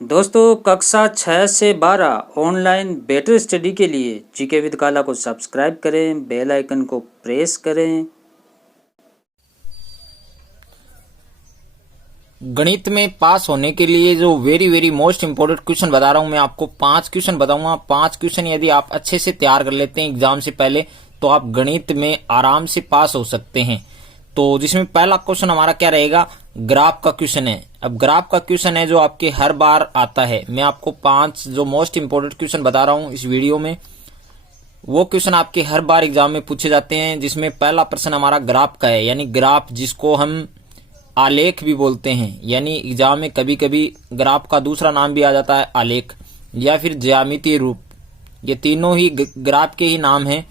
दोस्तों कक्षा 6 से 12 ऑनलाइन बेटर स्टडी के लिए जीके विद काला को सब्सक्राइब करें, बेल आइकन को प्रेस करें। गणित में पास होने के लिए जो वेरी मोस्ट इम्पोर्टेंट क्वेश्चन बता रहा हूं, मैं आपको 5 क्वेश्चन बताऊंगा। 5 क्वेश्चन यदि आप अच्छे से तैयार कर लेते हैं एग्जाम से पहले तो आप गणित में आराम से पास हो सकते हैं। तो जिसमें पहला क्वेश्चन हमारा क्या रहेगा, ग्राफ का क्वेश्चन है। अब ग्राफ का क्वेश्चन है जो आपके हर बार आता है। मैं आपको 5 जो मोस्ट इम्पोर्टेंट क्वेश्चन बता रहा हूं इस वीडियो में, वो क्वेश्चन आपके हर बार एग्जाम में पूछे जाते हैं। जिसमें पहला प्रश्न हमारा ग्राफ का है, यानी ग्राफ जिसको हम आलेख भी बोलते हैं, यानी एग्जाम में कभी कभी ग्राफ का दूसरा नाम भी आ जाता है आलेख या फिर ज्यामितीय रूप। ये तीनों ही ग्राफ के ही नाम हैं।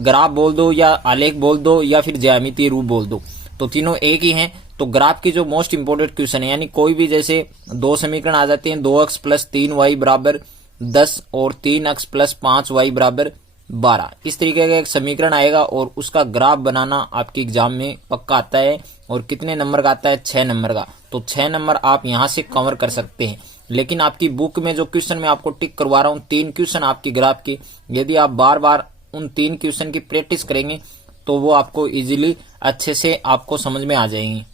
ग्राफ बोल दो या आलेख बोल दो या फिर ज्यामितीय रूप बोल दो, तो तीनों एक ही हैं। तो ग्राफ की जो मोस्ट इंपोर्टेंट क्वेश्चन है, यानी कोई भी जैसे 2 समीकरण आ जाते हैं, 2x + 3y = 10 और 3x + 5y = 12, इस तरीके का एक समीकरण आएगा और उसका ग्राफ बनाना आपके एग्जाम में पक्का आता है। और कितने नंबर का आता है, 6 नंबर का। तो 6 नंबर आप यहां से कवर कर सकते हैं। लेकिन आपकी बुक में जो क्वेश्चन मैं आपको टिक करवा रहा हूं, 3 क्वेश्चन आपकी ग्राफ की, यदि आप बार बार उन 3 क्वेश्चन की प्रैक्टिस करेंगे तो वो आपको इजीली अच्छे से आपको समझ में आ जाएंगे।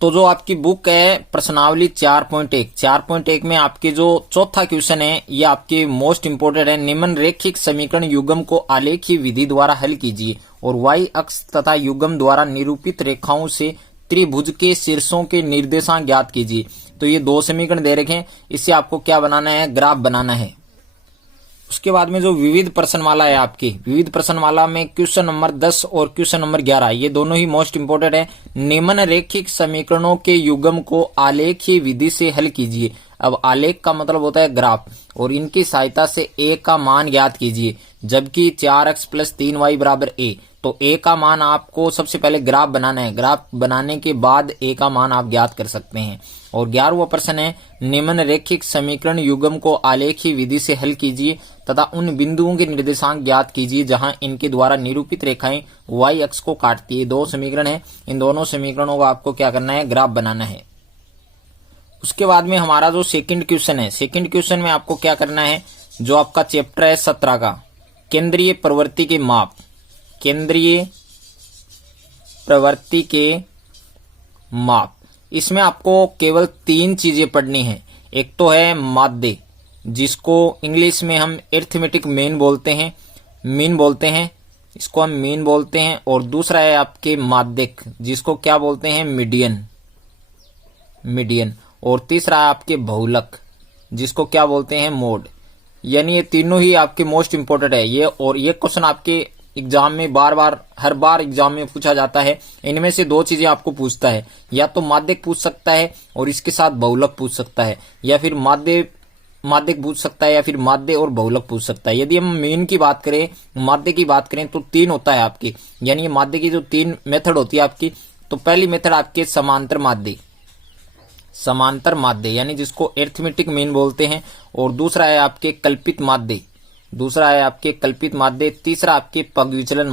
तो जो आपकी बुक है प्रश्नावली 4.1 में आपके जो चौथा क्वेश्चन है ये आपके मोस्ट इंपोर्टेंट है। निम्नरेखिक समीकरण युग्म को आलेखीय विधि द्वारा हल कीजिए और y अक्ष तथा युग्म द्वारा निरूपित रेखाओं से त्रिभुज के शीर्षों के निर्देशांक ज्ञात कीजिए। तो ये 2 समीकरण दे रखे हैं, इससे आपको क्या बनाना है, ग्राफ बनाना है। उसके बाद में जो विविध प्रश्नमाला है आपकी, विविध प्रश्नमाला में क्वेश्चन नंबर 10 और क्वेश्चन नंबर 11 ये दोनों ही मोस्ट इंपोर्टेंट है। निम्नरेखिक समीकरणों के युग्म को आलेखीय विधि से हल कीजिए। अब आलेख का मतलब होता है ग्राफ, और इनकी सहायता से a का मान ज्ञात कीजिए। जबकि 4x + 3y = a, तो a का मान आपको सबसे पहले ग्राफ बनाना है। ग्राफ बनाने के बाद a का मान आप ज्ञात कर सकते हैं। और 11वां प्रश्न है, निम्नरेखिक समीकरण युग्म को आलेखीय विधि से हल कीजिए तथा उन बिंदुओं के निर्देशांक ज्ञात कीजिए जहां इनके द्वारा निरूपित रेखाएं y अक्ष को काटती है। 2 समीकरण है, इन दोनों समीकरणों को आपको क्या करना है, ग्राफ बनाना है। उसके बाद में हमारा जो सेकंड क्वेश्चन है, सेकंड क्वेश्चन में आपको क्या करना है, जो आपका चैप्टर है 17 का केंद्रीय प्रवृत्ति के माप, केंद्रीय प्रवृत्ति के माप, इसमें आपको केवल 3 चीजें पढ़नी है। एक तो है माध्य, जिसको इंग्लिश में हम अरिथमेटिक मीन बोलते हैं, इसको हम मीन बोलते हैं। और दूसरा है आपके माध्यक, जिसको क्या बोलते हैं, मीडियन। और तीसरा है आपके बहुलक, जिसको क्या बोलते हैं, मोड। यानी ये तीनों ही आपके मोस्ट इंपोर्टेंट है ये। और ये क्वेश्चन आपके एग्जाम में हर बार एग्जाम में पूछा जाता है। इनमें से 2 चीजें आपको पूछता है, या तो माध्यक पूछ सकता है और इसके साथ बहुलक पूछ सकता है, या फिर माध्यक पूछ सकता है, या फिर माध्य और बहुलक पूछ सकता है। यदि हम मीन की बात करें, माध्य की बात करें, तो 3 होता है आपकी। यानी ये माध्य की जो 3 मेथड होती है आपकी, तो पहली मेथड आपके समांतर माध्य यानी जिसको अरिथमेटिक मीन बोलते हैं। और दूसरा है आपके कल्पित माध्य, तीसरा आपके पग विचलन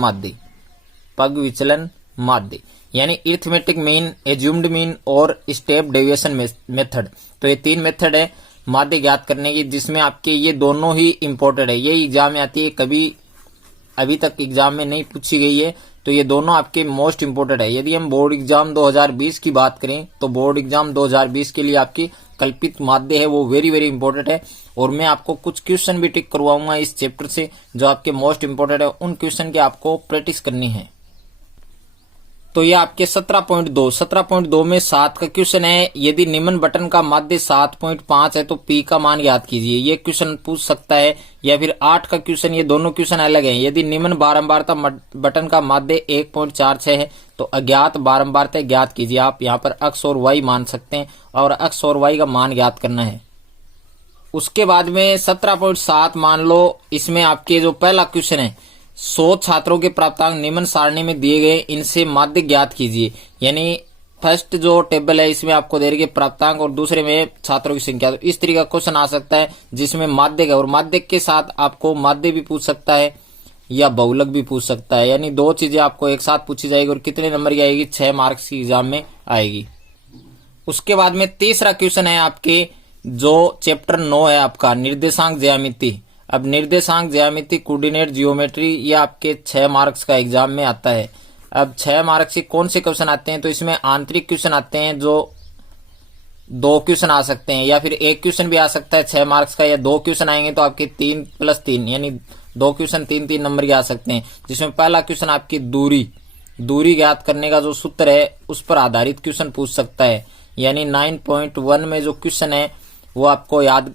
माध्य यानी अरिथमेटिक मीन, एज्यूम्ड मीन और स्टेप डेविएशन मेथड। तो ये 3 मेथड है माध्य ज्ञात करने की, जिसमें आपके ये दोनों ही इंपोर्टेंट है। ये एग्जाम में आती है, कभी अभी तक एग्जाम में नहीं पूछी गई है, तो ये दोनों आपके मोस्ट इंपोर्टेंट है। यदि हम बोर्ड एग्जाम 2020 की बात करें, तो बोर्ड एग्जाम 2020 के लिए आपकी कल्पित माध्य है वो वेरी इंपोर्टेंट है। और मैं आपको कुछ क्वेश्चन भी टिक करवाऊंगा इस चैप्टर से जो आपके मोस्ट इंपोर्टेंट है, उन क्वेश्चन की आपको प्रैक्टिस करनी है। तो ये आपके 17.2 में 7 का क्वेश्चन है। यदि निम्न बटन का माध्य 7.5 है तो p का मान ज्ञात कीजिए, ये क्वेश्चन पूछ सकता है। या फिर 8 का क्वेश्चन, ये दोनों क्वेश्चन अलग हैं। यदि निम्न बारंबारता बटन का माध्य 1.46 है तो अज्ञात बारंबारता ज्ञात कीजिए। आप यहाँ पर x और y मान सकते हैं और x और y का मान ज्ञात करना है। उसके बाद में 17.7 मान लो, इसमें आपके जो पहला क्वेश्चन है, 100 छात्रों के प्राप्तांक निम्न सारणी में दिए गए, इनसे माध्य ज्ञात कीजिए। यानी फर्स्ट जो टेबल है इसमें आपको दे रखे प्राप्तांक और दूसरे में छात्रों की संख्या। तो इस तरीके का क्वेश्चन आ सकता है जिसमें माध्य है, और माध्य के साथ आपको माध्य भी पूछ सकता है या बहुलक भी पूछ सकता है। यानी 2 चीजें आपको एक साथ पूछी जाएगी और कितने नंबर की आएगी, 6 मार्क्स की एग्जाम में आएगी। उसके बाद में तीसरा क्वेश्चन है आपके जो चैप्टर 9 है आपका निर्देशांक ज्यामिति। अब निर्देशांक ज्यामिति कोऑर्डिनेट जियोमेट्री ये आपके 6 मार्क्स का एग्जाम में आता है। अब 6 मार्क्स से कौन से क्वेश्चन आते हैं, तो इसमें आंतरिक क्वेश्चन आते हैं जो 2 क्वेश्चन आ सकते हैं, या फिर 1 क्वेश्चन भी आ सकता है 6 मार्क्स का, या 2 क्वेश्चन आएंगे तो आपके 3 + 3 यानी 2 क्वेश्चन 3-3 नंबर के आ सकते हैं। जिसमें पहला क्वेश्चन आपकी दूरी ज्ञात करने का जो सूत्र है उस पर आधारित क्वेश्चन पूछ सकता है, यानी 9.1 में जो क्वेश्चन है वो आपको याद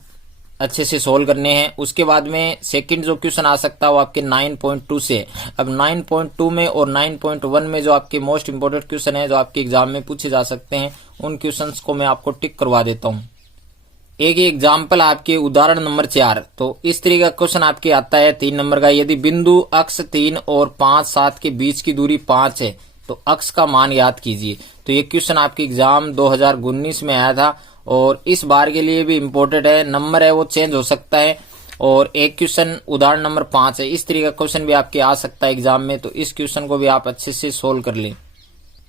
अच्छे से सोल्व करने हैं। उसके बाद में सेकंड जो क्वेश्चन आ सकता है वो आपके 9.2 से। अब 9.2 में और 9.1 में जो आपके मोस्ट इंपोर्टेंट क्वेश्चन है जो आपके एग्जाम में पूछे जा सकते हैं, उन क्वेश्चंस को मैं आपको टिक करवा देता हूं। एक एग्जाम्पल आपके उदाहरण नंबर 4। तो इस तरीके का क्वेश्चन आपके आता है 3 नंबर का, यदि बिंदु अक्ष 3 और 5, 7 के बीच की दूरी 5 है तो अक्ष का मान याद कीजिए। तो ये क्वेश्चन आपके एग्जाम 2019 में आया था और इस बार के लिए भी इम्पोर्टेंट है। नंबर है वो चेंज हो सकता है और एक क्वेश्चन उदाहरण नंबर 5 है। इस तरीके का क्वेश्चन भी आपके आ सकता है एग्जाम में, तो इस क्वेश्चन को भी आप अच्छे से सोल्व कर लें।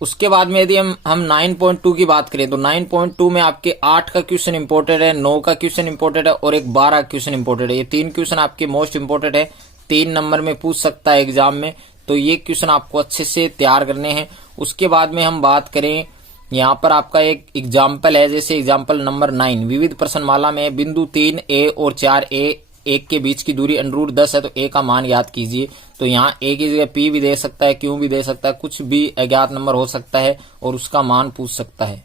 उसके बाद में यदि हम 9.2 की बात करें तो 9.2 में आपके 8 का क्वेश्चन इंपोर्टेंट है, 9 का क्वेश्चन इंपोर्टेंट है और एक 12 क्वेश्चन इंपोर्टेंट है। ये 3 क्वेश्चन आपके मोस्ट इंपोर्टेंट है, 3 नंबर में पूछ सकता है एग्जाम में, तो ये क्वेश्चन आपको अच्छे से तैयार करने हैं। उसके बाद में हम बात करें, यहाँ पर आपका एक एग्जाम्पल है, जैसे एग्जाम्पल नंबर 9 विविध प्रश्नमाला में बिंदु 3a और 4a 1 के बीच की दूरी √10 है तो a का मान याद कीजिए। तो यहाँ a की जगह p भी दे सकता है, q भी दे सकता है, कुछ भी अज्ञात नंबर हो सकता है और उसका मान पूछ सकता है।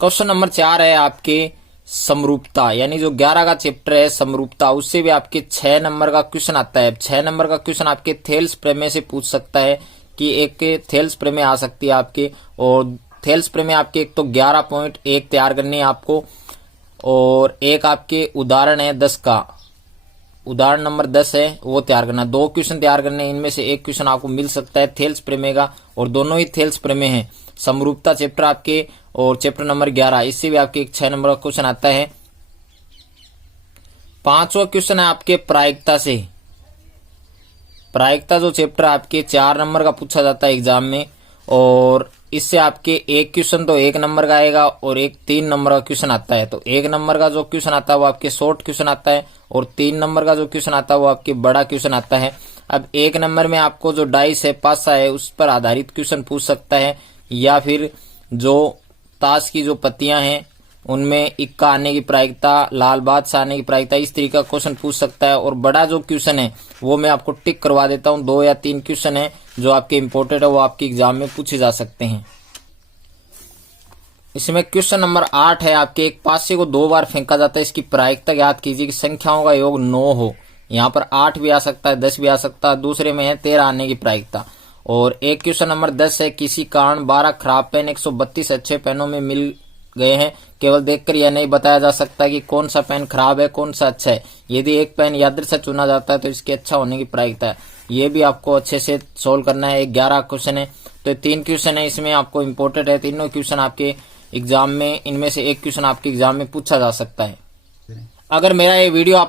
क्वेश्चन नंबर 4 है आपके समरूपता, यानी जो 11 का चैप्टर है समरूपता, उससे भी आपके 6 नंबर का क्वेश्चन आता है। 6 नंबर का क्वेश्चन आपके थेल्स प्रमेय से पूछ सकता है कि एक थेल्स प्रमेय आ सकती है आपके, और थेल्स प्रमेय आपके एक तो 11.1 तैयार करनी है आपको, और एक आपके उदाहरण है 10 का, उदाहरण नंबर 10 है वो तैयार करना। 2 क्वेश्चन तैयार करने, इनमें से एक क्वेश्चन आपको मिल सकता है थेल्स प्रमेय का, और दोनों ही थेल्स प्रमेय हैं। समरूपता चैप्टर आपके और चैप्टर नंबर 11, इससे भी आपके एक 6 नंबर का क्वेश्चन आता है। 5वां क्वेश्चन है आपके प्रायिकता से। प्रायिकता जो चैप्टर आपके 4 नंबर का पूछा जाता है एग्जाम में, और इससे आपके एक क्वेश्चन तो 1 नंबर का आएगा और एक 3 नंबर का क्वेश्चन आता है। तो 1 नंबर का जो क्वेश्चन आता है वो आपके शॉर्ट क्वेश्चन आता है, और 3 नंबर का जो क्वेश्चन आता है वो आपके बड़ा क्वेश्चन आता है। अब 1 नंबर में आपको जो डाइस है, पासा है, उस पर आधारित क्वेश्चन पूछ सकता है, या फिर जो ताश की जो पत्तियां हैं उनमें इक्का आने की प्रायिकता, लाल बादशाह आने की प्रायिकता, इस तरीके का क्वेश्चन पूछ सकता है। और बड़ा जो क्वेश्चन है वो मैं आपको टिक करवा देता हूं। 2 या 3 क्वेश्चन है जो आपके इंपोर्टेंट है, वो आपके एग्जाम में पूछे जा सकते हैं। इसमें क्वेश्चन नंबर 8 है आपके, एक पासे को 2 बार फेंका जाता है, इसकी प्रायिकता याद कीजिए कि संख्याओं का योग 9 हो। यहाँ पर 8 भी आ सकता है, 10 भी आ सकता है। दूसरे में है 13 आने की प्रायिकता। और एक क्वेश्चन नंबर 10 है, किसी कारण 12 खराब पेन 132 अच्छे पेनों में मिल गए हैं, केवल देखकर यह नहीं बताया जा सकता कि कौन सा पेन खराब है कौन सा अच्छा है। यदि एक पेन यादृच्छिक चुना जाता है तो इसके अच्छा होने की प्रायिकता है। ये भी आपको अच्छे से सोल्व करना है। 11 क्वेश्चन है, तो 3 क्वेश्चन है इसमें आपको इम्पोर्टेंट है। तीनों क्वेश्चन आपके एग्जाम में, इनमें से एक क्वेश्चन आपके एग्जाम में पूछा जा सकता है। अगर मेरा ये वीडियो